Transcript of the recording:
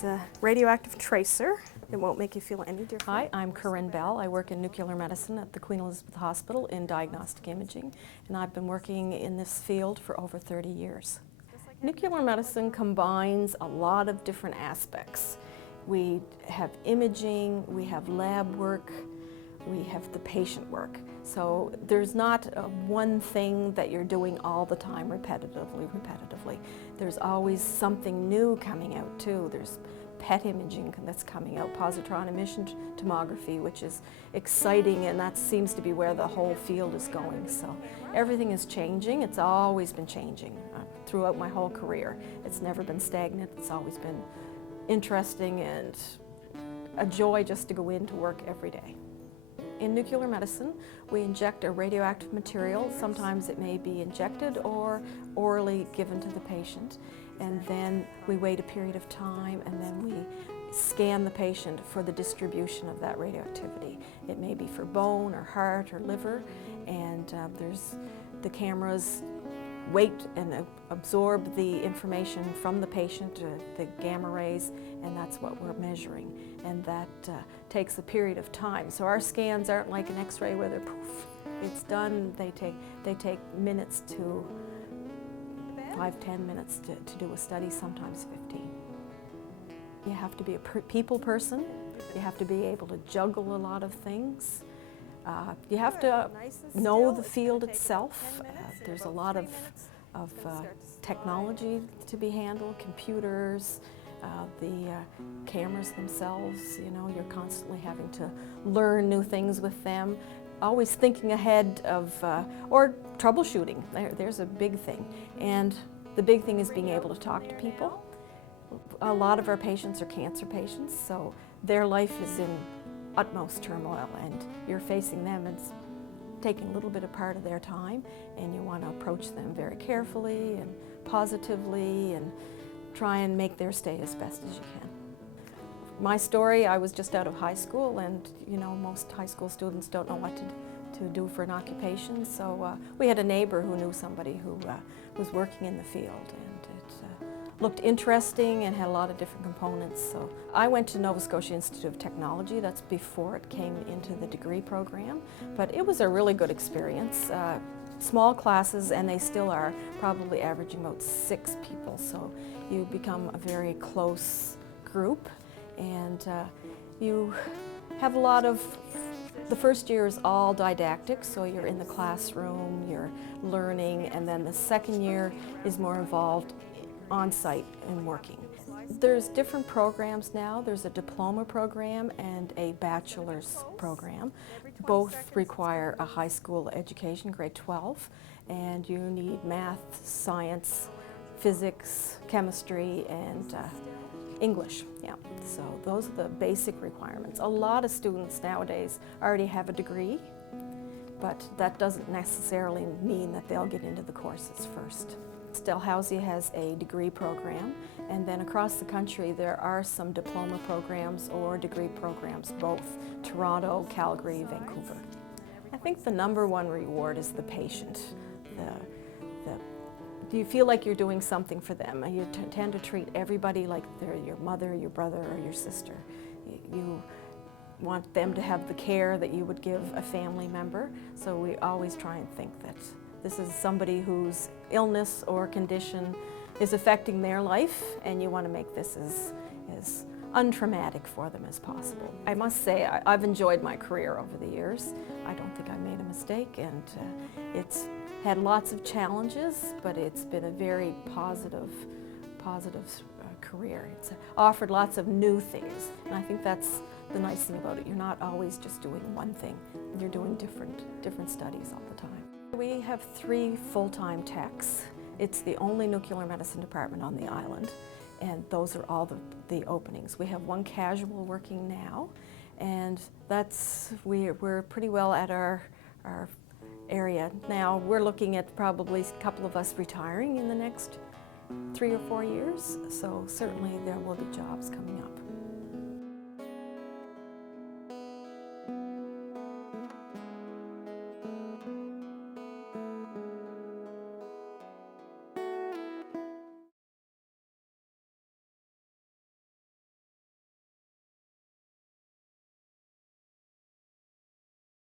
It's a radioactive tracer. It won't make you feel any different. Hi, I'm Corinne Bell. I work in nuclear medicine at the Queen Elizabeth Hospital in diagnostic imaging, and I've been working in this field for over 30 years. Nuclear medicine combines a lot of different aspects. We have imaging, we have lab work, we have the patient work. So there's not one thing that you're doing all the time repetitively. There's always something new coming out too. There's PET imaging that's coming out, positron emission tomography, which is exciting, and that seems to be where the whole field is going. So everything is changing. It's always been changing throughout my whole career. It's never been stagnant. It's always been interesting and a joy just to go in to work every day. In nuclear medicine, we inject a radioactive material. Sometimes it may be injected or orally given to the patient. And then we wait a period of time, and then we scan the patient for the distribution of that radioactivity. It may be for bone or heart or liver, and there's the cameras wait and absorb the information from the patient, the gamma rays, and that's what we're measuring. And that takes a period of time. So our scans aren't like an X-ray where they're poof, it's done. They take minutes to 5-10 minutes to do a study, sometimes 15. You have to be a people person. You have to be able to juggle a lot of things. You have to know the field itself. There's a lot of technology to be handled, computers, the cameras themselves. You know, you're constantly having to learn new things with them. Always thinking ahead of, or troubleshooting, there's a big thing. And the big thing is being able to talk to people. A lot of our patients are cancer patients, so their life is in utmost turmoil, and you're facing them. It's taking a little bit of part of their time, and you want to approach them very carefully and positively and try and make their stay as best as you can. My story, I was just out of high school, and you know, most high school students don't know what to do for an occupation, so we had a neighbor who knew somebody who was working in the field, and it looked interesting and had a lot of different components. So I went to Nova Scotia Institute of Technology. That's before it came into the degree program, but it was a really good experience. Small classes, and they still are, probably averaging about 6 people, so you become a very close group, and you have a lot of, the first year is all didactic, so you're in the classroom, you're learning, and then the second year is more involved on-site and working. There's different programs now. There's a diploma program and a bachelor's program. Both require a high school education, grade 12, and you need math, science, physics, chemistry, and English. Yeah. So those are the basic requirements. A lot of students nowadays already have a degree, but that doesn't necessarily mean that they'll get into the courses first. Dalhousie has a degree program, and then across the country there are some diploma programs or degree programs, both Toronto, Calgary, Vancouver. I think the number one reward is the patient. Do you feel like you're doing something for them? You tend to treat everybody like they're your mother, your brother, or your sister. You want them to have the care that you would give a family member, so we always try and think that this is somebody whose illness or condition is affecting their life, and you want to make this as untraumatic for them as possible. I must say, I've enjoyed my career over the years. I don't think I made a mistake, and it's had lots of challenges, but it's been a very positive career. It's offered lots of new things, and I think that's the nice thing about it. You're not always just doing one thing. You're doing different studies all the time. We have 3 full-time techs. It's the only nuclear medicine department on the island, and those are all the openings. We have 1 casual working now, and we're pretty well at our area. Now we're looking at probably a couple of us retiring in the next 3 or 4 years, so certainly there will be jobs coming.